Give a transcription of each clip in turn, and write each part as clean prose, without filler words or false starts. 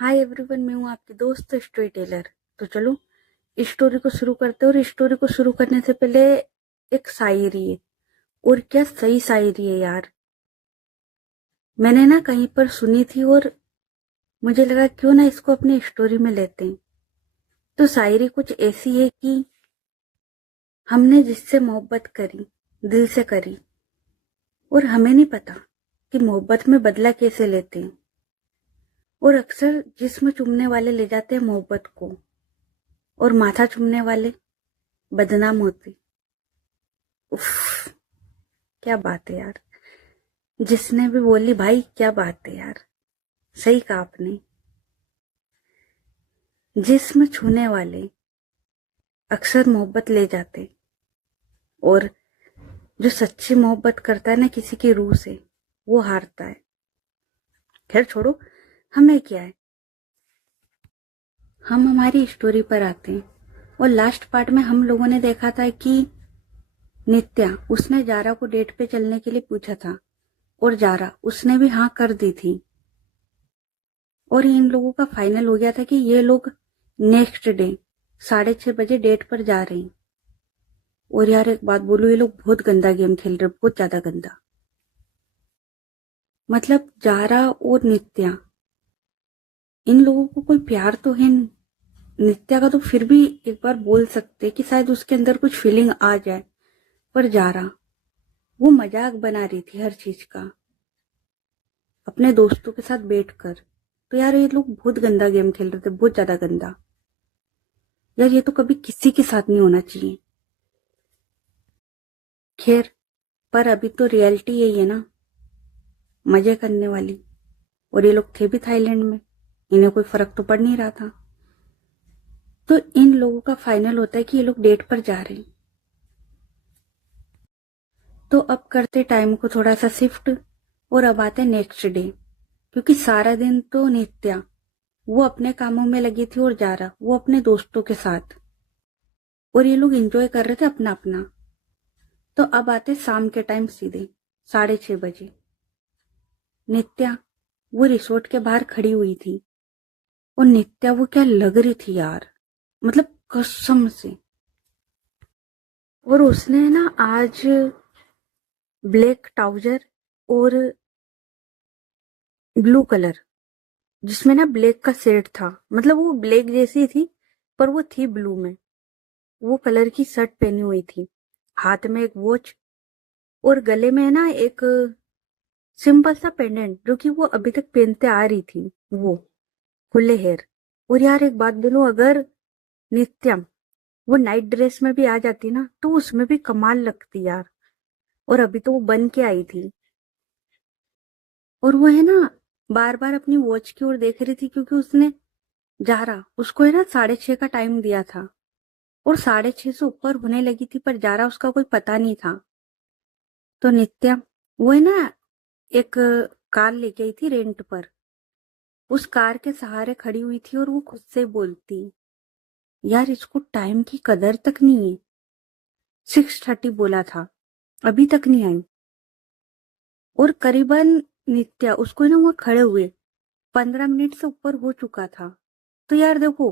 Hi everyone, मैं हूँ आपकी दोस्त स्टोरी टेलर। तो चलो इस स्टोरी को शुरू करते हैं। और इस स्टोरी को शुरू करने से पहले एक शायरी है, और क्या सही शायरी है यार। मैंने ना कहीं पर सुनी थी और मुझे लगा क्यों ना इसको अपनी स्टोरी में लेते हैं। तो शायरी कुछ ऐसी है कि हमने जिससे मोहब्बत करी, दिल से करी, और हमें नहीं पता कि मोहब्बत में बदला कैसे लेते हैं। और अक्सर जिस्म चूमने वाले ले जाते हैं मोहब्बत को, और माथा चूमने वाले बदनाम होते। उफ, क्या बात है यार। जिसने भी बोली भाई क्या बात है यार, सही कहा आपने। जिस्म छूने वाले अक्सर मोहब्बत ले जाते, और जो सच्ची मोहब्बत करता है ना किसी की रूह से, वो हारता है। खैर छोड़ो, हमें क्या है। हम हमारी स्टोरी पर आते हैं। और लास्ट पार्ट में हम लोगों ने देखा था कि नित्या, उसने जारा को डेट पे चलने के लिए पूछा था, और जारा उसने भी हाँ कर दी थी। और इन लोगों का फाइनल हो गया था कि ये लोग नेक्स्ट डे 6:30 बजे डेट पर जा रहे हैं। और यार एक बात बोलूं, ये लोग बहुत गंदा गेम खेल रहे, बहुत ज्यादा गंदा। मतलब जारा और नित्या, इन लोगों को कोई प्यार तो है नहीं। नित्या का तो फिर भी एक बार बोल सकते कि शायद उसके अंदर कुछ फीलिंग आ जाए, पर जारा वो मजाक बना रही थी हर चीज का अपने दोस्तों के साथ बैठकर। तो यार ये लोग बहुत गंदा गेम खेल रहे थे, बहुत ज्यादा गंदा। यार ये तो कभी किसी के साथ नहीं होना चाहिए। खैर, पर अभी तो रियलिटी यही है ना, मजे करने वाली। और ये लोग थे भी थाईलैंड में, इन्हें कोई फर्क तो पड़ नहीं रहा था। तो इन लोगों का फाइनल होता है कि ये लोग डेट पर जा रहे हैं। तो अब करते टाइम को थोड़ा सा शिफ्ट, और अब आते नेक्स्ट डे। क्योंकि सारा दिन तो नित्या वो अपने कामों में लगी थी, और जारा वो अपने दोस्तों के साथ, और ये लोग एंजॉय कर रहे थे अपना अपना। तो अब आते शाम के टाइम सीधे 6:30 बजे। नित्या वो रिसोर्ट के बाहर खड़ी हुई थी, और नित्या वो क्या लग रही थी यार, मतलब कसम से। और उसने ना आज ब्लैक ट्राउजर और ब्लू कलर, जिसमें ना ब्लैक का शेड था, मतलब वो ब्लैक जैसी थी पर वो थी ब्लू में। वो कलर की शर्ट पहनी हुई थी, हाथ में एक वॉच, और गले में ना एक सिंपल सा पेंडेंट जो कि वो अभी तक पहनते आ रही थी, वो खुले हेयर। और यार एक बात बोलूं, अगर नित्या वो नाइट ड्रेस में भी आ जाती ना तो उसमें भी कमाल लगती यार। और अभी तो वो बन के आई थी, और वो है ना बार बार अपनी वॉच की ओर देख रही थी, क्योंकि उसने जारा उसको है ना 6:30 का टाइम दिया था, और 6:30 से ऊपर होने लगी थी पर जारा उसका कोई पता नहीं था। तो नित्या वो है ना एक कार लेके आई थी रेंट पर, उस कार के सहारे खड़ी हुई थी, और वो खुद से बोलती, यार इसको टाइम की कदर तक नहीं है। 6:30 बोला था, अभी तक नहीं आई। और करीबन नित्या उसको ना वहां खड़े हुए 15 मिनट से ऊपर हो चुका था। तो यार देखो,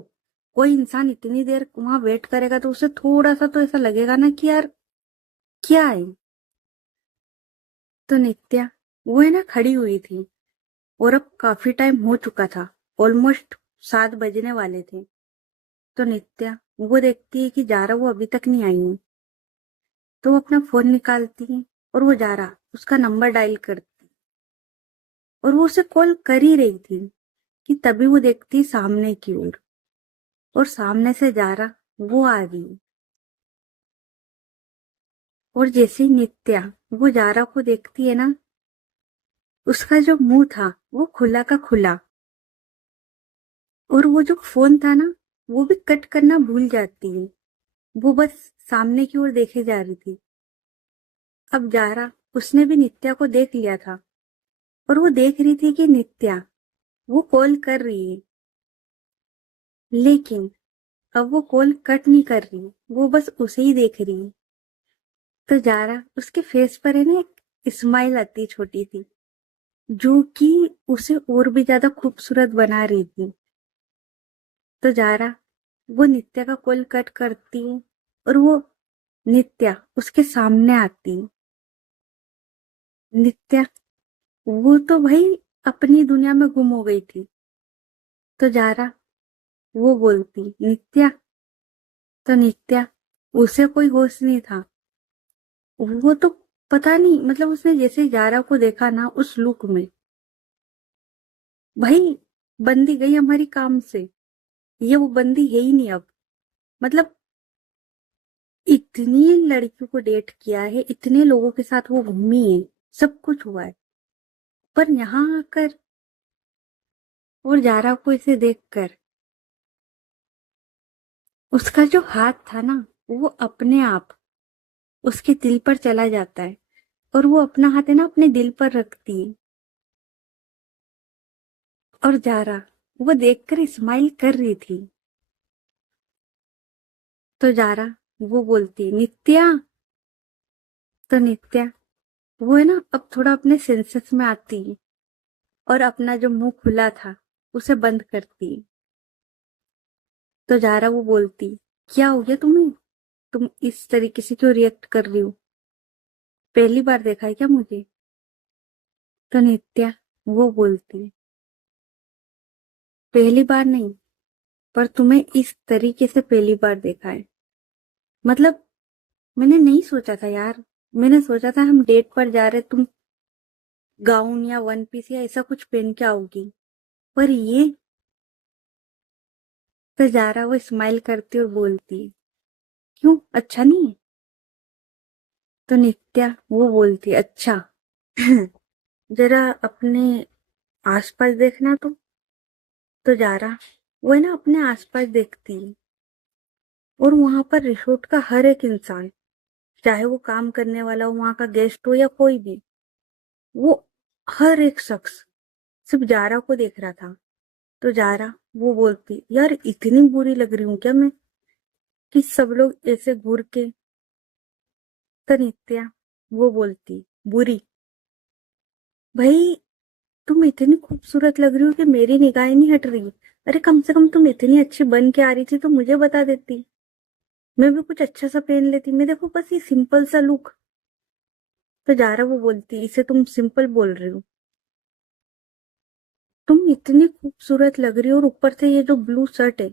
कोई इंसान इतनी देर वहां वेट करेगा तो उसे थोड़ा सा तो ऐसा लगेगा ना कि यार क्या है। तो नित्या वो है ना खड़ी हुई थी, और अब काफी टाइम हो चुका था, ऑलमोस्ट 7 बजने वाले थे। तो नित्या वो देखती है कि जारा वो अभी तक नहीं आई है। तो वो अपना फोन निकालती है, और वो जारा उसका नंबर डायल करती, और वो उसे कॉल कर ही रही थी कि तभी वो देखती सामने की ओर, और सामने से जारा वो आ रही। और जैसे ही नित्या वो जारा को देखती है ना, उसका जो मुंह था वो खुला का खुला, और वो जो फोन था ना वो भी कट करना भूल जाती है। वो बस सामने की ओर देखे जा रही थी। अब जारा उसने भी नित्या को देख लिया था, और वो देख रही थी कि नित्या वो कॉल कर रही है, लेकिन अब वो कॉल कट नहीं कर रही, वो बस उसे ही देख रही है। तो जारा उसके फेस पर है ना एक स्माइल आती छोटी सी, जो कि उसे और भी ज्यादा खूबसूरत बना रही थी। तो जारा वो नित्या का कॉल कट करती है और वो नित्या उसके सामने आती है। नित्या वो तो भाई अपनी दुनिया में गुम हो गई थी। तो जारा वो बोलती नित्या। तो नित्या उसे कोई होश नहीं था। वो तो पता नहीं, मतलब उसने जैसे जारा को देखा ना उस लुक में, भाई बंदी गई हमारी काम से, ये वो बंदी है ही नहीं अब। मतलब इतनी लड़कियों को डेट किया है, इतने लोगों के साथ वो घूमी है, सब कुछ हुआ है, पर यहाँ आकर और जारा को इसे देखकर उसका जो हाथ था ना, वो अपने आप उसके दिल पर चला जाता है और वो अपना हाथ है ना अपने दिल पर रखती है। और जारा वो देखकर स्माइल कर रही थी। तो जारा वो बोलती नित्या। तो नित्या वो है ना अब थोड़ा अपने सेंसेस में आती है और अपना जो मुंह खुला था उसे बंद करती है। तो जारा वो बोलती क्या हो गया तुम्हें, तुम इस तरीके से क्यों रिएक्ट कर रही हो, पहली बार देखा है क्या मुझे। तो नित्या वो बोलती पहली बार नहीं, पर तुम्हें इस तरीके से पहली बार देखा है। मतलब मैंने नहीं सोचा था यार, मैंने सोचा था हम डेट पर जा रहे, तुम गाउन या वन पीस या ऐसा कुछ पहन के आओगी, पर ये। तो जारा वो स्माइल करती और बोलती क्यों अच्छा नहीं है। तो नित्या वो बोलती अच्छा। जरा अपने आसपास देखना तो जारा वो है ना अपने आसपास देखती है और वहां पर रिसोर्ट का हर एक इंसान, चाहे वो काम करने वाला हो, वहां का गेस्ट हो या कोई भी, वो हर एक शख्स सिर्फ जारा को देख रहा था। तो जारा वो बोलती यार इतनी बुरी लग रही हूं क्या मैं कि सब लोग ऐसे घूर के। तो नित्या वो बोलती बुरी, भाई तुम इतनी खूबसूरत लग रही हो कि मेरी निगाहें नहीं हट रही। अरे कम से कम तुम इतनी अच्छी बन के आ रही थी तो मुझे बता देती, मैं भी कुछ अच्छा सा पहन लेती। मैं देखो बस ये सिंपल सा लुक। तो जारा वो बोलती इसे तुम सिंपल बोल रही हो, तुम इतनी खूबसूरत लग रही हो और ऊपर से ये जो ब्लू शर्ट है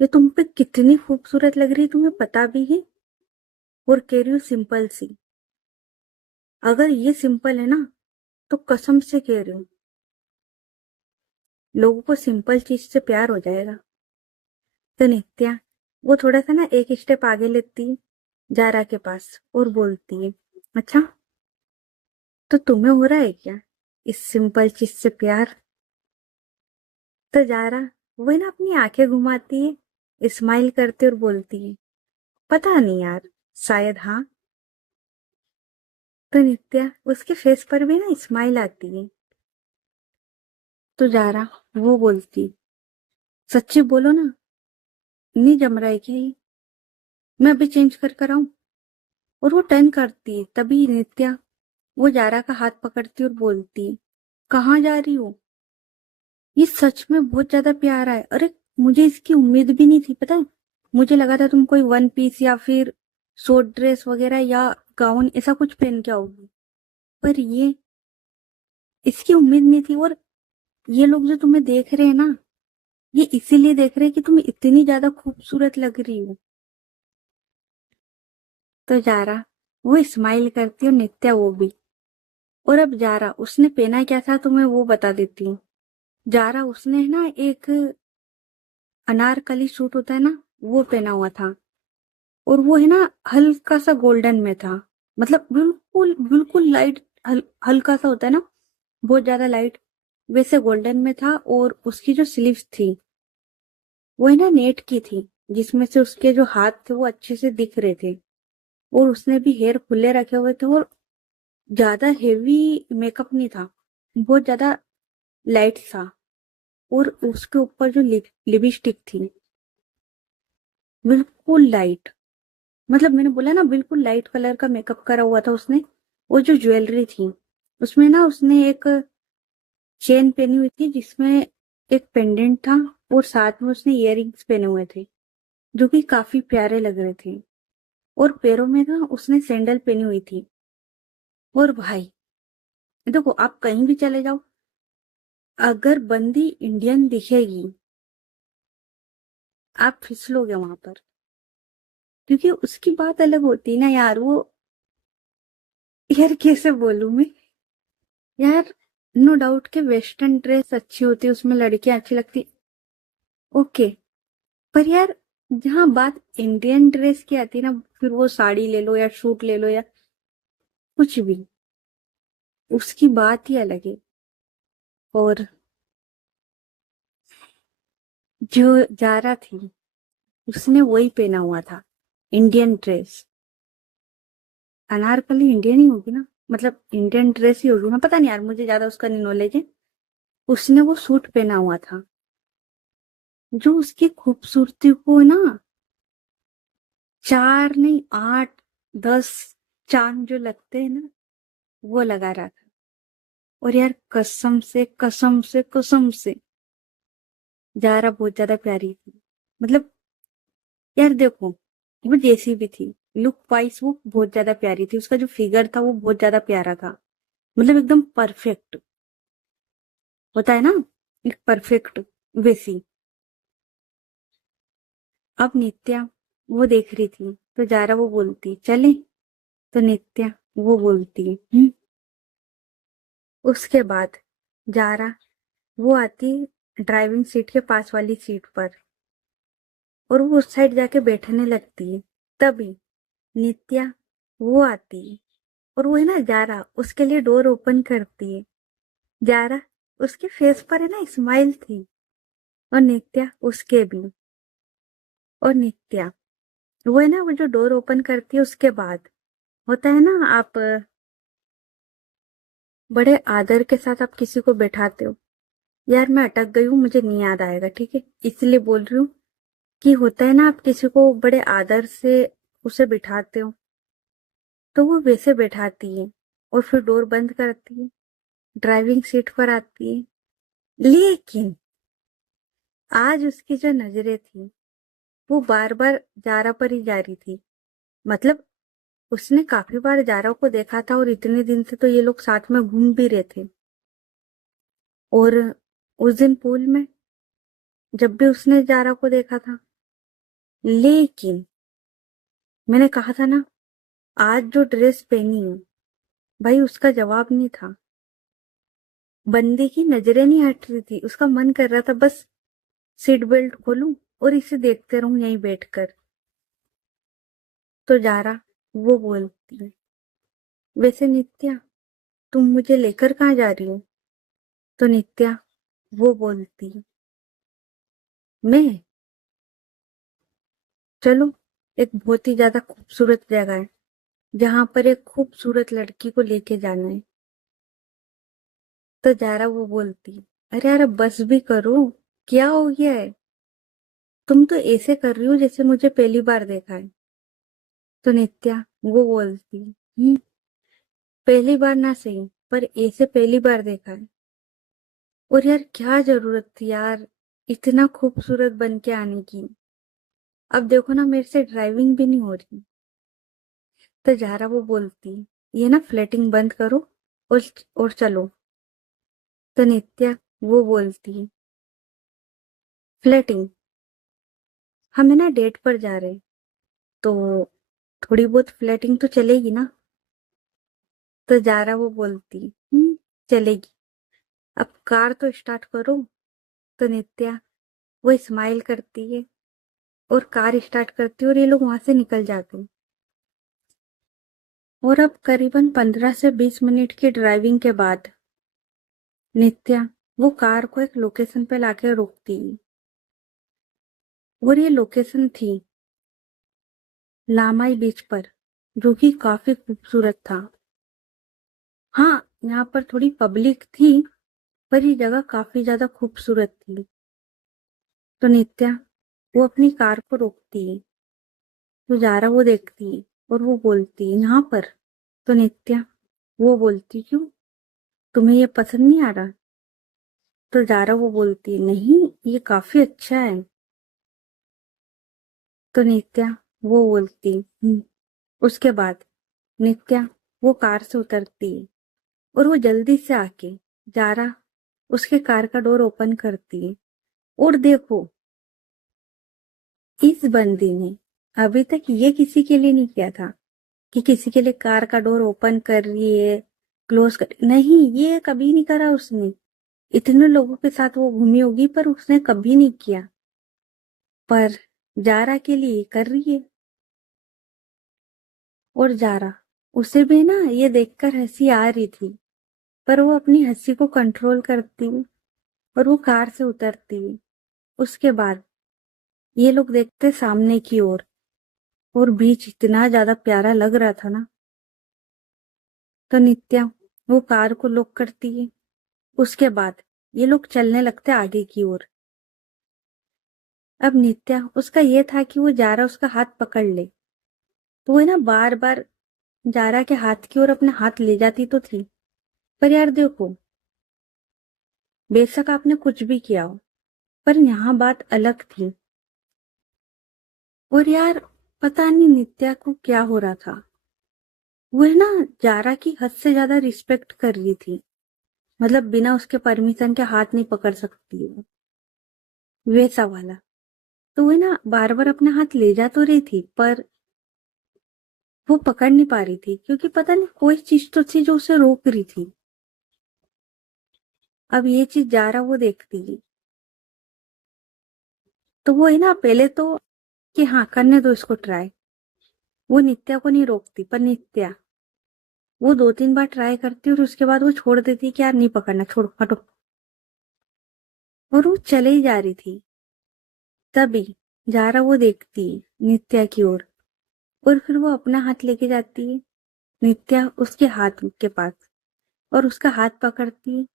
ये तुम पे कितनी खूबसूरत लग रही है तुम्हें पता भी है। और कह रही हो सिंपल सी, अगर ये सिंपल है ना तो कसम से कह रही हूँ लोगों को सिंपल चीज से प्यार हो जाएगा। तो नित्या वो थोड़ा सा ना एक स्टेप आगे लेती जारा के पास और बोलती है अच्छा, तो तुम्हें हो रहा है क्या इस सिंपल चीज से प्यार। तो जारा वो ना अपनी आंखें घुमाती है, स्माइल करती और बोलती है पता नहीं यार, शायद हाँ। तो नित्या उसके फेस पर भी ना स्माइल आती है। तो जारा वो बोलती सच्ची बोलो ना, नहीं जम रहा है क्या ये, मैं अभी चेंज कर कर आऊं। और वो टर्न करती है, तभी नित्या वो जारा का हाथ पकड़ती और बोलती कहाँ जा रही हो, ये सच में बहुत ज्यादा प्यारा है। अरे मुझे इसकी उम्मीद भी नहीं थी पता है, मुझे लगा था तुम कोई वन पीस या फिर शॉर्ट ड्रेस वगैरह या गाउन ऐसा कुछ पहन के आओगी, पर ये इसकी उम्मीद नहीं थी। और ये लोग जो तुम्हें देख रहे हैं ना, ये इसीलिए देख रहे हैं कि तुम इतनी ज्यादा खूबसूरत लग रही हो। तो जारा वो स्माइल करती है और नित्या वो भी। और अब जारा उसने पहना क्या था तुम्हें वो बता देती हूँ। जारा उसने ना एक अनारकली सूट होता है ना, वो पहना हुआ था और वो है ना हल्का सा गोल्डन में था। मतलब बिल्कुल बिल्कुल लाइट, हल्का सा होता है ना, बहुत ज्यादा लाइट, वैसे गोल्डन में था। और उसकी जो स्लीव्स थी वो है ना नेट की थी, जिसमें से उसके जो हाथ थे वो अच्छे से दिख रहे थे। और उसने भी हेयर खुले रखे हुए थे और ज्यादा हेवी मेकअप नहीं था, बहुत ज्यादा लाइट था। और उसके ऊपर जो लिपस्टिक थी बिल्कुल लाइट, मतलब मैंने बोला ना बिल्कुल लाइट कलर का मेकअप करा हुआ था उसने। वो जो ज्वेलरी थी उसमें ना उसने एक चेन पहनी हुई थी जिसमें एक पेंडेंट था और साथ में उसने इयररिंग्स पहने हुए थे जो कि काफी प्यारे लग रहे थे। और पैरों में ना उसने सैंडल पहनी हुई थी। और भाई देखो, आप कहीं भी चले जाओ, अगर बंदी इंडियन दिखेगी आप फिसलोगे वहां पर, क्योंकि उसकी बात अलग होती है ना यार। वो, यार कैसे बोलूं मैं यार। नो डाउट के वेस्टर्न ड्रेस अच्छी होती है, उसमें लड़कियां अच्छी लगती, ओके। पर यार जहाँ बात इंडियन ड्रेस की आती है ना, फिर वो साड़ी ले लो या सूट ले लो या कुछ भी, उसकी बात ही अलग है। और जो जारा थी उसने वही पहना हुआ था, इंडियन ड्रेस। अनारकली इंडियन ही होगी ना, मतलब इंडियन ड्रेस ही होगी ना, पता नहीं यार, मुझे ज्यादा उसका नहीं नॉलेज है। उसने वो सूट पहना हुआ था जो उसकी खूबसूरती को ना 4 नहीं 8 10 चांद जो लगते हैं ना, वो लगा रहा था। और यार कसम से कसम से कसम से जारा बहुत ज्यादा प्यारी थी। मतलब यार देखो, वो जैसी भी थी, लुक वाइज वो बहुत ज्यादा प्यारी थी, उसका जो फिगर था वो बहुत ज्यादा प्यारा था। मतलब एकदम परफेक्ट होता है ना, एक परफेक्ट वैसी। अब नित्या वो देख रही थी तो जारा वो बोलती चले, तो नित्या वो बोलती उसके बाद जारा वो आती ड्राइविंग सीट के पास वाली सीट पर और वो उस साइड जाके बैठने लगती है। तभी नित्या वो आती है और वो है ना जारा उसके लिए डोर ओपन करती है। जारा उसके फेस पर है ना स्माइल थी, और नित्या उसके भी। और नित्या वो है ना, वो जो डोर ओपन करती है उसके बाद होता है ना, आप बड़े आदर के साथ आप किसी को बैठाते हो। यार मैं अटक गई हूँ, मुझे नहीं याद आएगा, ठीक है, इसलिए बोल रही हूँ कि होता है ना, आप किसी को बड़े आदर से उसे बिठाते हो, तो वो वैसे बैठाती है और फिर डोर बंद करती है, ड्राइविंग सीट पर आती है। लेकिन आज उसकी जो नजरें थी वो बार बार जारा पर ही जा रही थी। मतलब उसने काफी बार जारा को देखा था और इतने दिन से तो ये लोग साथ में घूम भी रहे थे। और उस दिन पूल में जब भी उसने जारा को देखा था, लेकिन मैंने कहा था ना, आज जो ड्रेस पहनी है भाई उसका जवाब नहीं था। बंदी की नजरें नहीं हट रही थी, उसका मन कर रहा था बस सीट बेल्ट खोलूं और इसे देखते रहूं यहीं बैठकर। तो जारा वो बोलती है, वैसे नित्या तुम मुझे लेकर कहाँ जा रही हो? तो नित्या वो बोलती है, मैं, चलो, एक बहुत ही ज्यादा खूबसूरत जगह है जहां पर एक खूबसूरत लड़की को लेके जाना है। तो जारा वो बोलती है, अरे यार बस भी करो, क्या हो गया है? तुम तो ऐसे कर रही हो जैसे मुझे पहली बार देखा है। तो नित्या वो बोलती है, पहली बार ना सही, पर ऐसे पहली बार देखा है। और यार क्या जरूरत थी यार इतना खूबसूरत बन के आने की। अब देखो ना, मेरे से ड्राइविंग भी नहीं हो रही। तो जारा वो बोलती, ये ना फ्लर्टिंग बंद करो और चलो। तो नित्या वो बोलती, फ्लर्टिंग, हम है ना डेट पर जा रहे हैं, तो थोड़ी बहुत फ्लर्टिंग तो चलेगी ना। तो जारा वो बोलती, चलेगी, अब कार तो स्टार्ट करो। तो नित्या वो स्माइल करती है और कार स्टार्ट करती है और ये लोग वहां से निकल जाते हैं। और अब करीबन 15 से 20 मिनट की ड्राइविंग के बाद नित्या वो कार को एक लोकेशन पे लाके रोकती है। और ये लोकेशन थी लामाई बीच पर, जो कि काफी खूबसूरत था। हाँ, यहाँ पर थोड़ी पब्लिक थी, पर ये जगह काफी ज्यादा खूबसूरत थी। तो नित्या वो अपनी कार को रोकती है, तो जारा वो देखती है और वो बोलती है, यहाँ पर? तो नित्या वो बोलती, क्यों, तुम्हें ये पसंद नहीं आ रहा? तो जारा वो बोलती है नहीं ये काफी अच्छा है। तो नित्या वो बोलती उसके बाद नित्या वो कार से उतरती है और वो जल्दी से आके जारा उसके कार का डोर ओपन करती है। और देखो इस बंदी ने अभी तक ये किसी के लिए नहीं किया था कि किसी के लिए कार का डोर ओपन कर रही है, क्लोज कर, नहीं ये कभी नहीं करा उसने। इतने लोगों के साथ वो घूमी होगी पर उसने कभी नहीं किया, पर जारा के लिए कर रही है। और जारा उसे भी ना ये देखकर हंसी आ रही थी, पर वो अपनी हंसी को कंट्रोल करती और वो कार से उतरती। उसके बाद ये लोग देखते सामने की ओर और बीच इतना ज्यादा प्यारा लग रहा था ना। तो नित्या वो कार को लॉक करती है। उसके बाद ये लोग चलने लगते आगे की ओर। अब नित्या उसका ये था कि वो जारा उसका हाथ पकड़ ले, तो वो ना बार बार जारा के हाथ की ओर अपना हाथ ले जाती तो थी। पर यार देखो बेशक आपने कुछ भी किया हो, पर यहाँ बात अलग थी। और यार पता नहीं नित्या को क्या हो रहा था, वो है ना जारा की हद से ज्यादा रिस्पेक्ट कर रही थी। मतलब बिना उसके परमिशन के हाथ नहीं पकड़ सकती वो, वैसा वाला। तो वो ना बार बार अपना हाथ ले जा तो रही थी, पर वो पकड़ नहीं पा रही थी क्योंकि पता नहीं कोई चीज तो थी जो उसे रोक रही थी। अब ये चीज जारा वो देखती थी, तो वो है ना पहले तो कि हाँ करने दो इसको ट्राई, वो नित्या को नहीं रोकती। पर नित्या वो 2-3 बार ट्राई करती और उसके बाद वो छोड़ देती कि यार नहीं पकड़ना, छोड़ो हटो। और वो चले ही जा रही थी, तभी जारा वो देखती है नित्या की ओर, और फिर वो अपना हाथ लेके जाती है नित्या उसके हाथ के पास, और उसका हाथ पकड़ती है,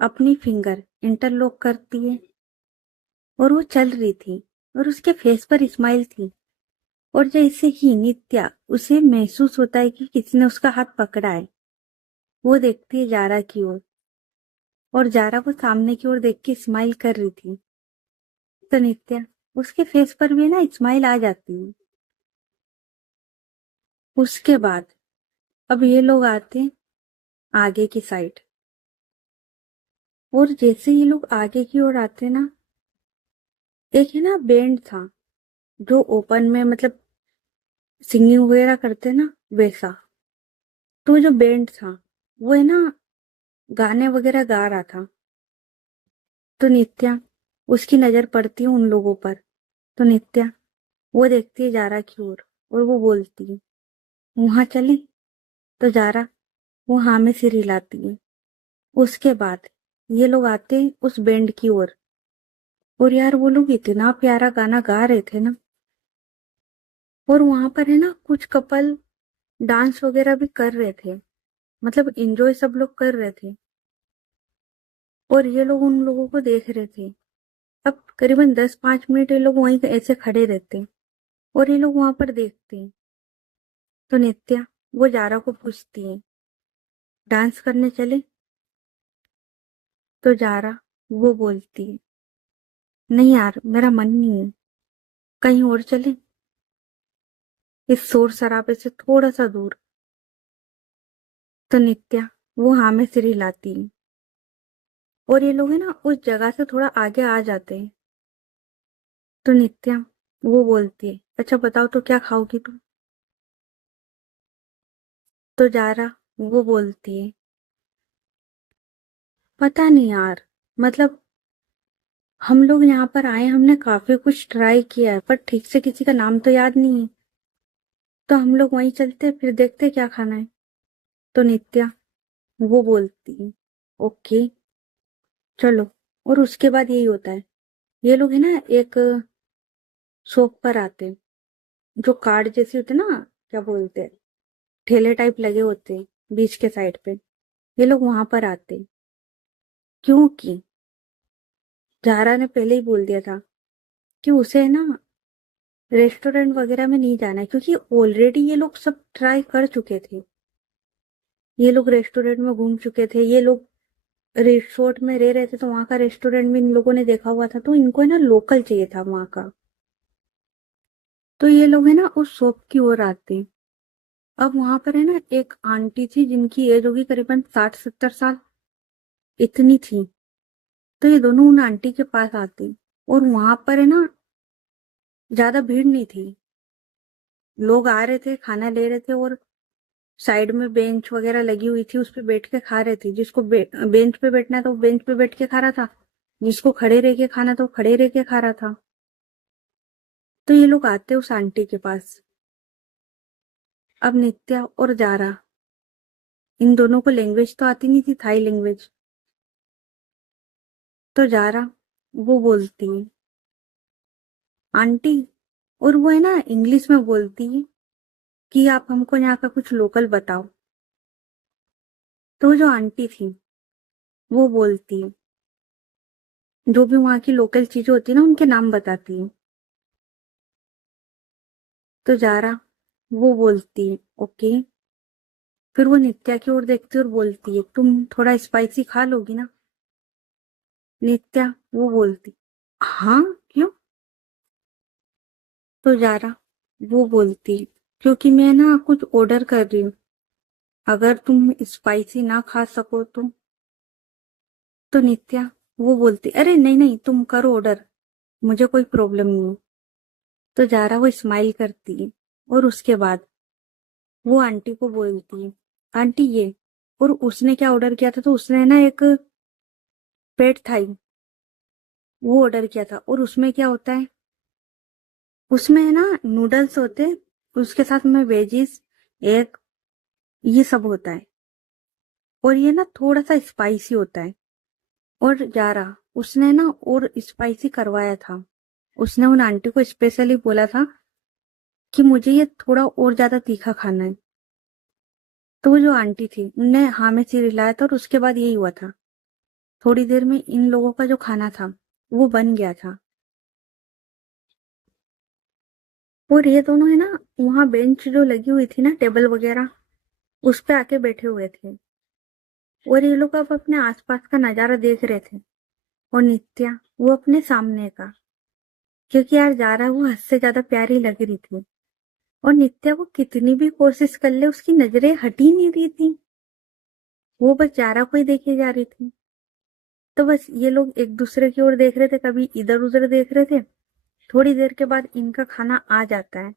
अपनी फिंगर इंटरलॉक करती है, और वो चल रही थी और उसके फेस पर स्माइल थी। और जैसे ही नित्या उसे महसूस होता है कि किसी ने उसका हाथ पकड़ा है, वो देखती है जारा की ओर, और जारा वो सामने की ओर देख के स्माइल कर रही थी। तो नित्या उसके फेस पर भी ना स्माइल आ जाती है। उसके बाद अब ये लोग आते हैं आगे की साइड, और जैसे ये लोग आगे की ओर आते ना, एक है ना बैंड था जो ओपन में मतलब सिंगिंग वगैरह करते ना, वैसा। तो जो बैंड था वो है ना गाने वगैरह गा रहा था। तो नित्या उसकी नजर पड़ती है उन लोगों पर। तो नित्या वो देखती है जारा की ओर और वो बोलती है वहां चले। तो जारा वो हाँ में सिर हिलाती है। उसके बाद ये लोग आते हैं उस बैंड की ओर, और यार वो लोग इतना प्यारा गाना गा रहे थे ना। और वहां पर है ना कुछ कपल डांस वगैरह भी कर रहे थे, मतलब एंजॉय सब लोग कर रहे थे, और ये लोग उन लोगों को देख रहे थे। अब करीबन 10-5 मिनट ये लोग वहीं ऐसे खड़े रहते और ये लोग वहां पर देखते हैं। तो नित्या वो जारा को पूछती है डांस करने चले। तो जारा वो बोलती है नहीं यार मेरा मन नहीं है, कहीं और चले, इस शोर शराबे से थोड़ा सा दूर। तो नित्या वो हाँ में सिर हिलाती है, और ये लोग है ना उस जगह से थोड़ा आगे आ जाते हैं। तो नित्या वो बोलती है अच्छा बताओ तो क्या खाओगी तुम। तो जारा वो बोलती है पता नहीं यार, मतलब हम लोग यहाँ पर आए, हमने काफी कुछ ट्राई किया है पर ठीक से किसी का नाम तो याद नहीं है, तो हम लोग वहीं चलते फिर देखते क्या खाना है। तो नित्या वो बोलती है ओके चलो। और उसके बाद यही होता है, ये लोग है ना एक शॉप पर आते हैं जो कार्ड जैसे होते हैं ना, क्या बोलते हैं, ठेले टाइप लगे होते हैं बीच के साइड पे। ये लोग वहां पर आते हैं क्योंकि जारा ने पहले ही बोल दिया था कि उसे ना रेस्टोरेंट वगैरह में नहीं जाना है, क्योंकि ऑलरेडी ये लोग सब ट्राई कर चुके थे। ये लोग रेस्टोरेंट में घूम चुके थे, ये लोग रिसोर्ट में रह रहे थे तो वहां का रेस्टोरेंट भी इन लोगों ने देखा हुआ था, तो इनको है ना लोकल चाहिए था वहां का। तो ये लोग है ना उस शॉप की ओर आते। अब वहां पर है ना एक आंटी थी जिनकी एज होगी करीबन 60-70 साल इतनी थी। तो ये दोनों उन आंटी के पास आते और वहां पर है ना ज्यादा भीड़ नहीं थी। लोग आ रहे थे, खाना ले रहे थे, और साइड में बेंच वगैरह लगी हुई थी, उस पे बैठ के खा रहे थे। जिसको बेंच पे बैठना है तो वो बेंच पे बैठ के खा रहा था, जिसको खड़े रह के खाना तो खड़े रह के खा रहा था। तो ये लोग आते उस आंटी के पास। अब नित्या और जारा, इन दोनों को लैंग्वेज तो आती नहीं थी, थाई लैंग्वेज। तो जारा वो बोलती है आंटी, और वो है ना इंग्लिश में बोलती है कि आप हमको यहाँ का कुछ लोकल बताओ। तो जो आंटी थी वो बोलती है, जो भी वहां की लोकल चीजें होती है ना उनके नाम बताती है। तो जारा वो बोलती है ओके। फिर वो नित्या की ओर देखती है और बोलती है तुम थोड़ा स्पाइसी खा लोगी ना। नित्या वो बोलती हाँ क्यों। तो जारा वो बोलती क्योंकि मैं ना कुछ ऑर्डर कर रही हूँ, अगर तुम स्पाइसी ना खा सको तो नित्या वो बोलती अरे नहीं नहीं तुम करो ऑर्डर, मुझे कोई प्रॉब्लम नहीं है। तो जारा वो स्माइल करती है और उसके बाद वो आंटी को बोलती है आंटी ये, और उसने क्या ऑर्डर किया था, तो उसने ना एक पेट थाई वो ऑर्डर किया था। और उसमें क्या होता है, उसमें है ना नूडल्स होते हैं, उसके साथ में वेजीज, एग, ये सब होता है, और ये ना थोड़ा सा स्पाइसी होता है। और जारा उसने ना और स्पाइसी करवाया था। उसने उन आंटी को स्पेशली बोला था कि मुझे ये थोड़ा और ज्यादा तीखा खाना है। तो वो जो आंटी थी उनने हाँ में सिर हिलाया था, और उसके बाद यही हुआ था। थोड़ी देर में इन लोगों का जो खाना था वो बन गया था। और ये दोनों है ना वहां बेंच जो लगी हुई थी ना, टेबल वगैरह, उस पे आके बैठे हुए थे। और ये लोग अब अपने आसपास का नजारा देख रहे थे। और नित्या वो अपने सामने का, क्योंकि यार जा रहा वो हद से ज्यादा प्यारी लग रही थी। और नित्या वो कितनी भी कोशिश कर ले उसकी नजरें हट ही नहीं रही थी, वो बस जारा को ही देखे जा रही थी। तो बस ये लोग एक दूसरे की ओर देख रहे थे, कभी इधर उधर देख रहे थे। थोड़ी देर के बाद इनका खाना आ जाता है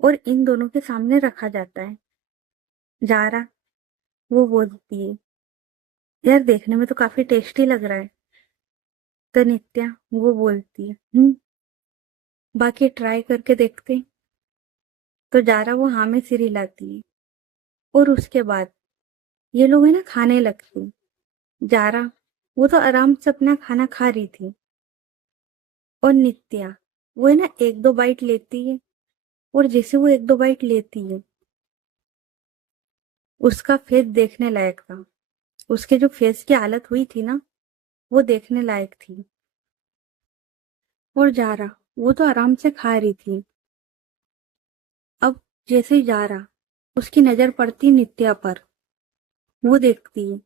और इन दोनों के सामने रखा जाता है। जारा वो बोलती है यार देखने में तो काफी टेस्टी लग रहा है। तो नित्या वो बोलती है बाकी ट्राई करके देखते। तो जारा वो हाँ में सिर हिलाती है और उसके बाद ये लोग है ना खाने लगते। जारा वो तो आराम से अपना खाना खा रही थी, और नित्या वो है ना एक दो बाइट लेती है। और जैसे वो एक दो बाइट लेती है उसका फेस देखने लायक था। उसके जो फेस की हालत हुई थी ना वो देखने लायक थी। और जारा वो तो आराम से खा रही थी। अब जैसे ही जारा उसकी नजर पड़ती नित्या पर, वो देखती है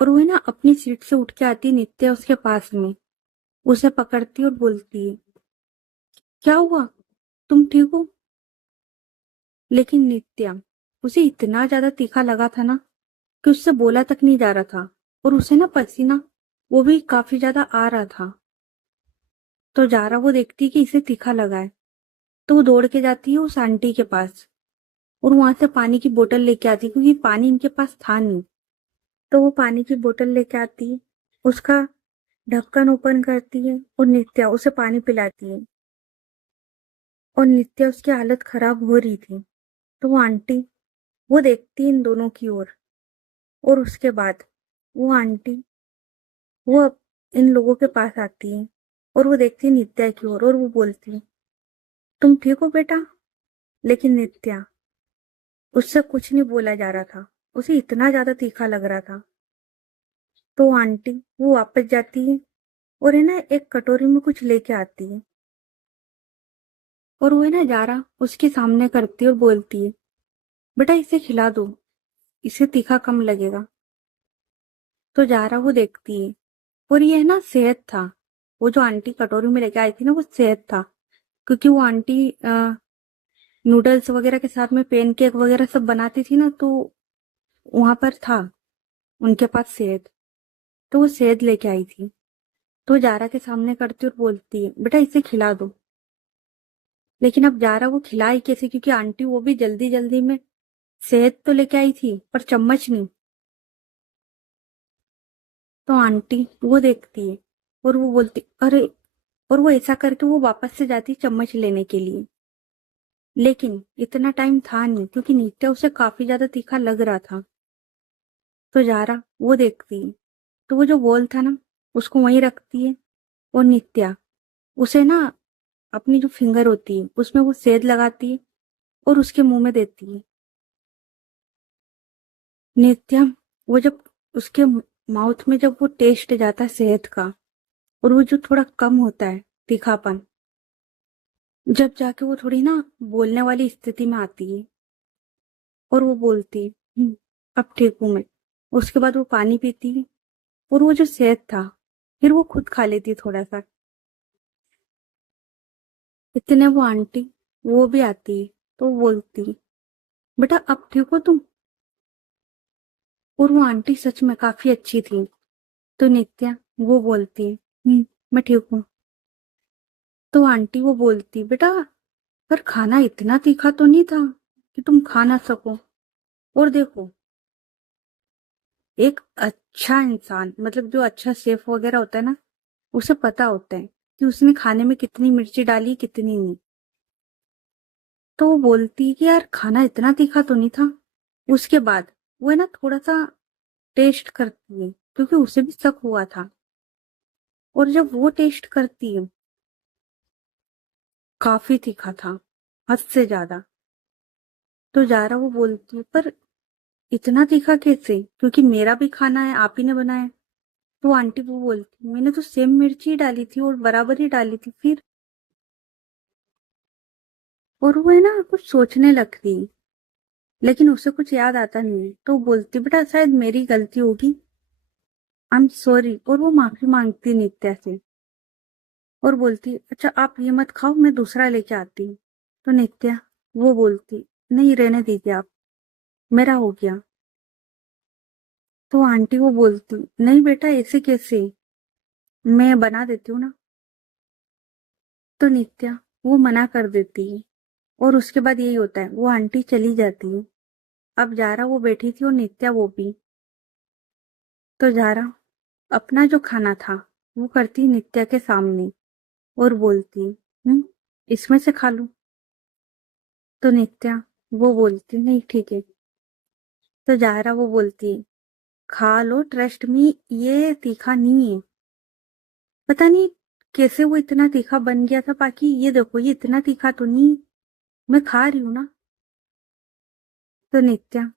और वो है ना अपनी सीट से उठ के आती है नित्या उसके पास में, उसे पकड़ती और बोलती है क्या हुआ, तुम ठीक हो। लेकिन नित्या उसे इतना ज्यादा तीखा लगा था ना कि उससे बोला तक नहीं जा रहा था, और उसे ना पसीना वो भी काफी ज्यादा आ रहा था। तो जारा वो देखती कि इसे तीखा लगा है, तो वो दौड़ के जाती है उस आंटी के पास और वहां से पानी की बोतल लेके आती, क्योंकि पानी इनके पास था नहीं। तो वो पानी की बोतल लेके आती है, उसका ढक्कन ओपन करती है और नित्या उसे पानी पिलाती है। और नित्या उसकी हालत खराब हो रही थी। तो वो आंटी वो देखती है इन दोनों की ओर, और उसके बाद वो आंटी वो इन लोगों के पास आती है और वो देखती है नित्या की ओर, और वो बोलती है तुम ठीक हो बेटा। लेकिन नित्या उससे कुछ नहीं बोला जा रहा था, उसे इतना ज्यादा तीखा लग रहा था। तो आंटी वो वापस जाती है और है ना एक कटोरी में कुछ लेके आती है, और वो है ना जारा उसके सामने करती है और बोलती है बेटा इसे खिला दो, इसे तीखा कम लगेगा। तो जारा वो देखती है और ये ना सेहत था। वो जो आंटी कटोरी में लेके आई थी ना वो सेहत था, क्योंकि वो आंटी नूडल्स वगैरह के साथ में पेनकेक वगैरह सब बनाती थी ना, तो वहां पर था उनके पास सेहत। तो वो सेहत लेके आई थी। तो जारा के सामने करती और बोलती है बेटा इसे खिला दो। लेकिन अब जारा वो खिलाई कैसे, क्योंकि आंटी वो भी जल्दी जल्दी में सेहत तो लेके आई थी पर चम्मच नहीं। तो आंटी वो देखती है और वो बोलती अरे, और वो ऐसा करके वो वापस से जाती चम्मच लेने के लिए। लेकिन इतना टाइम था नहीं, क्योंकि नित्या उसे काफी ज्यादा तीखा लग रहा था। तो जारा वो देखती है, तो वो जो बॉल था ना उसको वहीं रखती है। और नित्या उसे ना अपनी जो फिंगर होती है उसमें वो सेद लगाती है और उसके मुंह में देती है। नित्या वो जब उसके माउथ में जब वो टेस्ट जाता है सेहत का, और वो जो थोड़ा कम होता है तीखापन, जब जाके वो थोड़ी ना बोलने वाली स्थिति में आती है और वो बोलती है अब ठीक हूं मैं। उसके बाद वो पानी पीती है और वो जो सेहत था फिर वो खुद खा लेती है थोड़ा सा। इतने वो आंटी वो भी आती है, तो वो बोलती है बेटा अब ठीक हो तुम। और वो आंटी सच में काफी अच्छी थी। तो नित्या वो बोलती है मैं ठीक हूँ। तो आंटी वो बोलती बेटा पर खाना इतना तीखा तो नहीं था कि तुम खा ना सको। और देखो, एक अच्छा इंसान मतलब जो अच्छा शेफ वगैरह होता है ना, उसे पता होता है कि उसने खाने में कितनी मिर्ची डाली कितनी नहीं। तो वो बोलती है कि यार खाना इतना तीखा तो नहीं था। उसके बाद वो है ना थोड़ा सा टेस्ट करती है, क्योंकि उसे भी शक हुआ था। और जब वो टेस्ट करती है, काफी तीखा था, हद से ज्यादा। तो जारा वो बोलती है पर इतना तीखा कैसे, क्योंकि मेरा भी खाना है, आप ही ने बनाया। तो आंटी वो बोलती मैंने तो सेम मिर्ची ही डाली थी और बराबर ही डाली थी फिर। और वो है ना कुछ सोचने लगती, लेकिन उसे कुछ याद आता नहीं है। तो वो बोलती बेटा शायद मेरी गलती होगी, आई एम सॉरी। और वो माफी मांगती नित्या से और बोलती अच्छा आप ये मत खाओ, मैं दूसरा लेके आती हूँ। तो नित्या वो बोलती नहीं रहने दीजिए आप, मेरा हो गया। तो आंटी वो बोलती नहीं बेटा ऐसे कैसे, मैं बना देती हूँ ना। तो नित्या वो मना कर देती है और उसके बाद यही होता है, वो आंटी चली जाती है। अब जारा वो बैठी थी और नित्या वो भी। तो जारा अपना जो खाना था वो करती नित्या के सामने और बोलती इसमें से खा लूं। तो नित्या वो बोलती नहीं ठीक है। तो जारा वो बोलती खा लो, ट्रस्ट मी, ये तीखा नहीं है। पता नहीं कैसे वो इतना तीखा बन गया था, बाकी ये देखो ये इतना तीखा तो नहीं, मैं खा रही हूँ ना। तो नित्या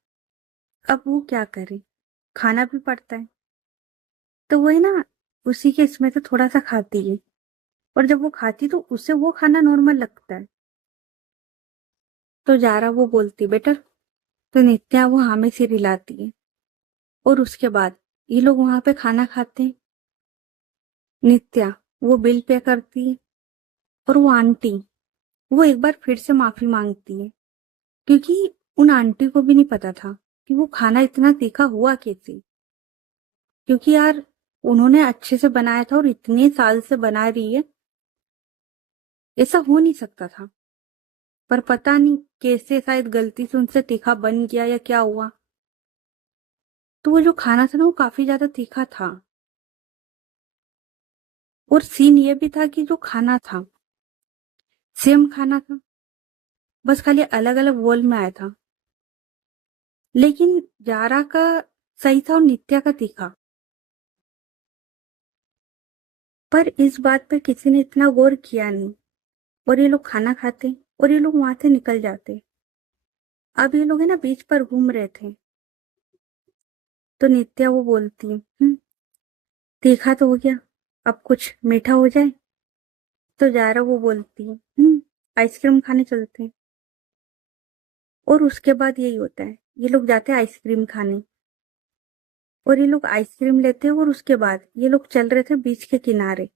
अब वो क्या करे, खाना भी पड़ता है। तो वो है ना उसी के इसमें से थोड़ा सा खाती है, और जब वो खाती तो उसे वो खाना नॉर्मल लगता है। तो जारा वो बोलती बेटर। तो नित्या वो हाँ में सिर हिलाती है और उसके बाद ये लोग वहां पे खाना खाते हैं। नित्या वो बिल पे करती है और वो आंटी वो एक बार फिर से माफी मांगती है, क्योंकि उन आंटी को भी नहीं पता था कि वो खाना इतना तीखा हुआ कैसे। क्योंकि यार उन्होंने अच्छे से बनाया था और इतने साल से बना रही है, ऐसा हो नहीं सकता था। पर पता नहीं कैसे शायद गलती से उनसे तीखा बन गया या क्या हुआ। तो वो जो खाना था ना वो काफी ज्यादा तीखा था। और सीन ये भी था कि जो खाना था सेम खाना था, बस खाली अलग अलग बोल में आया था। लेकिन जारा का सही था और नित्या का तीखा। पर इस बात पे किसी ने इतना गौर किया नहीं, और ये लोग खाना खाते और ये लोग वहां से निकल जाते। अब ये लोग है ना बीच पर घूम रहे थे। तो नित्या वो बोलती है तीखा तो हो गया, अब कुछ मीठा हो जाए। तो जारा वो बोलती है आइसक्रीम खाने चलते हैं। और उसके बाद यही होता है, ये लोग जाते हैं आइसक्रीम खाने। और ये लोग आइसक्रीम लेते और उसके बाद ये लोग चल रहे थे बीच के किनारे।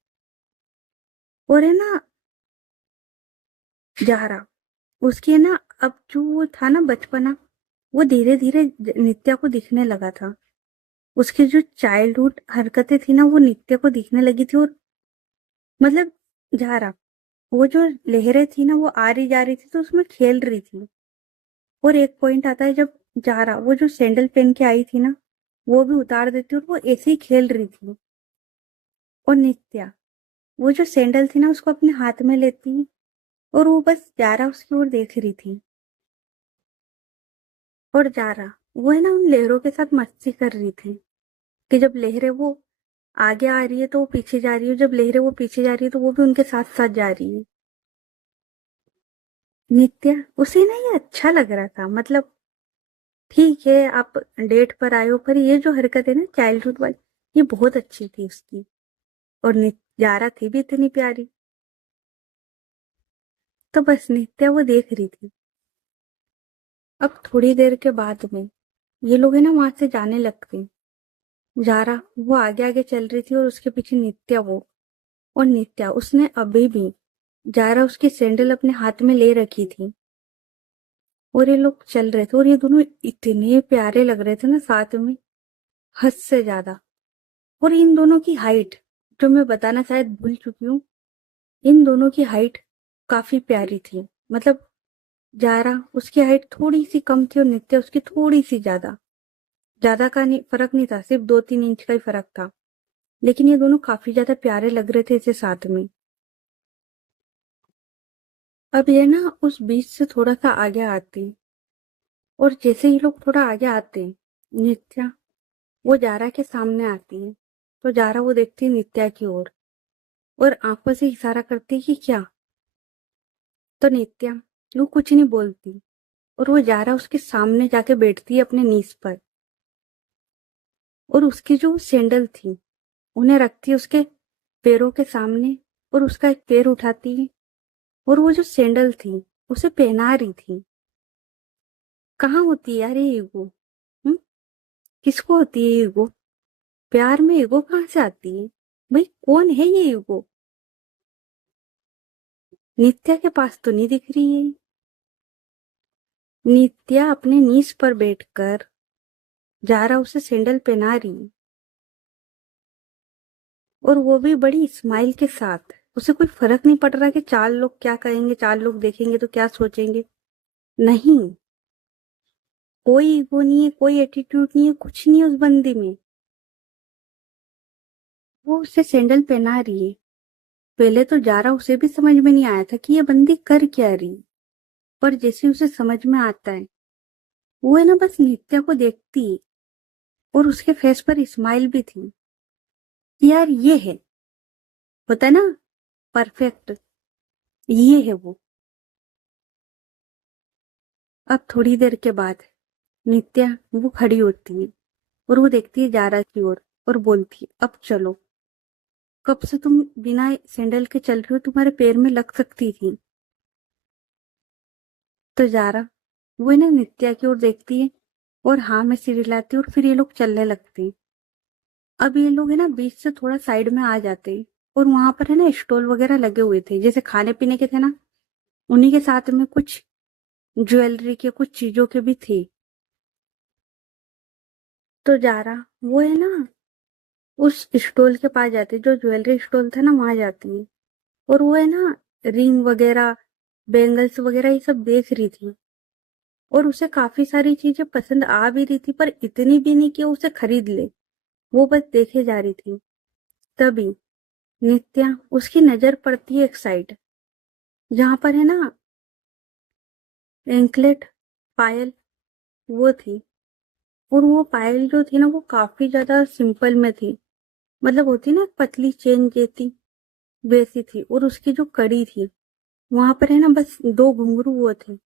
और है ना जारा, उसके ना अब जो वो था ना बचपना, वो धीरे धीरे नित्या को दिखने लगा था। उसकी जो चाइल्डहुड हरकतें थी ना वो नित्या को दिखने लगी थी। और मतलब जारा, वो जो लहरें थी ना वो आ रही जा रही थी तो उसमें खेल रही थी। और एक पॉइंट आता है जब जारा वो जो सैंडल पहन के आई थी ना वो भी उतार देती और वो ऐसे ही खेल रही थी। और नित्या वो जो सैंडल थी ना उसको अपने हाथ में लेती और वो बस जारा उसकी ओर देख रही थी। और जारा वो है ना उन लहरों के साथ मस्ती कर रही थी कि जब लहरें वो आगे आ रही है तो वो पीछे जा रही है, जब लहरें वो पीछे जा रही है तो वो भी उनके साथ साथ जा रही है। नित्या उसे ना ये अच्छा लग रहा था। मतलब ठीक है आप डेट पर आए हो पर ये जो हरकत है ना चाइल्डहुड वाली, ये बहुत अच्छी थी उसकी। और जारा थी भी इतनी प्यारी। तो बस नित्या वो देख रही थी। अब थोड़ी देर के बाद में ये लोग है ना वहां से जाने लगते। जारा वो आगे आगे चल रही थी और उसके पीछे नित्या वो। और नित्या उसने अभी भी जारा उसकी सैंडल अपने हाथ में ले रखी थी। और ये लोग चल रहे थे और ये दोनों इतने प्यारे लग रहे थे ना साथ में, हद से ज्यादा। और इन दोनों की हाइट जो मैं बताना शायद भूल चुकी हूँ, इन दोनों की हाइट काफी प्यारी थी। मतलब जारा उसकी हाइट थोड़ी सी कम थी और नित्या उसकी थोड़ी सी ज्यादा। ज्यादा का नहीं, फर्क नहीं था, सिर्फ 2-3 इंच का ही फर्क था। लेकिन ये दोनों काफी ज्यादा प्यारे लग रहे थे इसे साथ में। अब ये ना उस बीच से थोड़ा सा आगे आती। और जैसे ये लोग थोड़ा आगे आते, नित्या वो जारा के सामने आती है। तो जारा वो देखती है नित्या की ओर और आंखों से इशारा करती है कि क्या। तो नित्या वो कुछ नहीं बोलती और वो जारा उसके सामने जाके बैठती है अपने नीज पर। और उसकी जो सैंडल थी उन्हें रखती है उसके पैरों के सामने और उसका एक पैर उठाती है और वो जो सैंडल थी उसे पहना रही थी। कहाँ होती है यार ये ईगो? हम्म? किसको होती है ईगो? प्यार में ईगो कहाँ से आती है? भाई कौन है ये ईगो? नित्या के पास तो नहीं दिख रही है। नित्या अपने नीज पर बैठकर जारा उसे सैंडल पहना रही और वो भी बड़ी स्माइल के साथ। उसे कोई फर्क नहीं पड़ रहा कि चार लोग क्या कहेंगे, चार लोग देखेंगे तो क्या सोचेंगे। नहीं, कोई ईगो नहीं है, कोई एटीट्यूड नहीं है, कुछ नहीं है उस बंदी में। वो उसे सैंडल पहना रही है। पहले तो जारा उसे भी समझ में नहीं आया था कि ये बंदी कर क्या रही। पर जैसे उसे समझ में आता है वो है ना बस नित्या को देखती और उसके फेस पर स्माइल भी थी। यार ये है, होता है ना, परफेक्ट, ये है वो। अब थोड़ी देर के बाद नित्या वो खड़ी होती है और वो देखती है जारा की ओर और बोलती है अब चलो। कब से तुम बिना सैंडल के चल रही हो, तुम्हारे पैर में लग सकती थी। तो जारा वो है ना नित्या की ओर देखती है और हाँ में सिर हिलाती है और फिर ये लोग चलने लगते हैं। अब ये लोग है ना बीच से थोड़ा साइड में आ जाते हैं और वहां पर है ना स्टॉल वगैरह लगे हुए थे जैसे खाने पीने के थे ना, उन्हीं के साथ में कुछ ज्वेलरी के कुछ चीजों के भी थे। तो जारा वो है ना उस स्टॉल के पास जाती, जो ज्वेलरी स्टॉल था ना वहां जाती है। और वो है ना रिंग वगैरह, बैंगल्स वगैरह ये सब देख रही थी। और उसे काफी सारी चीजें पसंद आ भी रही थी पर इतनी भी नहीं कि वो उसे खरीद ले। वो बस देखे जा रही थी। तभी नित्या उसकी नजर पड़ती है एक साइड जहां पर है ना एंकलेट, पायल, वो थी। और वो पायल जो थी ना वो काफी ज्यादा सिंपल में थी। मतलब होती ना पतली चेन जैसी, वैसी थी। और उसकी जो कड़ी थी वहां पर है ना बस दो घुंघरू वो थे।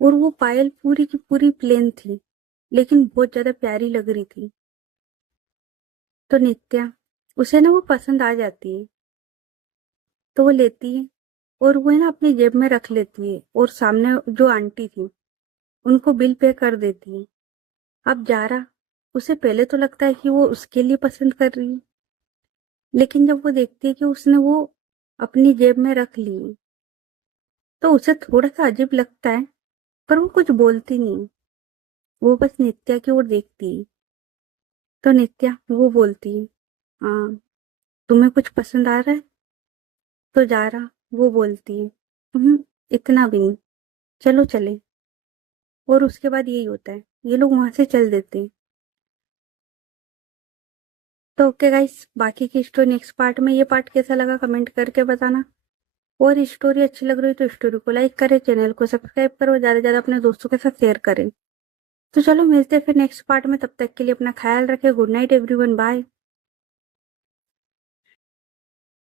और वो पायल पूरी की पूरी प्लेन थी लेकिन बहुत ज्यादा प्यारी लग रही थी। तो नित्या उसे ना वो पसंद आ जाती है तो वो लेती है और वो है ना अपनी जेब में रख लेती है और सामने जो आंटी थी उनको बिल पे कर देती है। अब जारा उसे पहले तो लगता है कि वो उसके लिए पसंद कर रही है, लेकिन जब वो देखती है कि उसने वो अपनी जेब में रख ली तो उसे थोड़ा सा अजीब लगता है, पर वो कुछ बोलती नहीं। वो बस नित्या की ओर देखती है। तो नित्या वो बोलती है, हाँ तुम्हें कुछ पसंद आ रहा है? तो जारा वो बोलती है, इतना भी नहीं, चलो चले। और उसके बाद यही होता है, ये लोग वहां से चल देते हैं। तो ओके गाइस, बाकी की स्टोरी नेक्स्ट पार्ट में। ये पार्ट कैसा लगा कमेंट करके बताना। और स्टोरी अच्छी लग रही है तो स्टोरी को लाइक करें, चैनल को सब्सक्राइब करो, ज्यादा से ज्यादा अपने दोस्तों के साथ शेयर करें। तो चलो मिलते हैं फिर नेक्स्ट पार्ट में, तब तक के लिए अपना ख्याल रखें। Good night everyone, bye.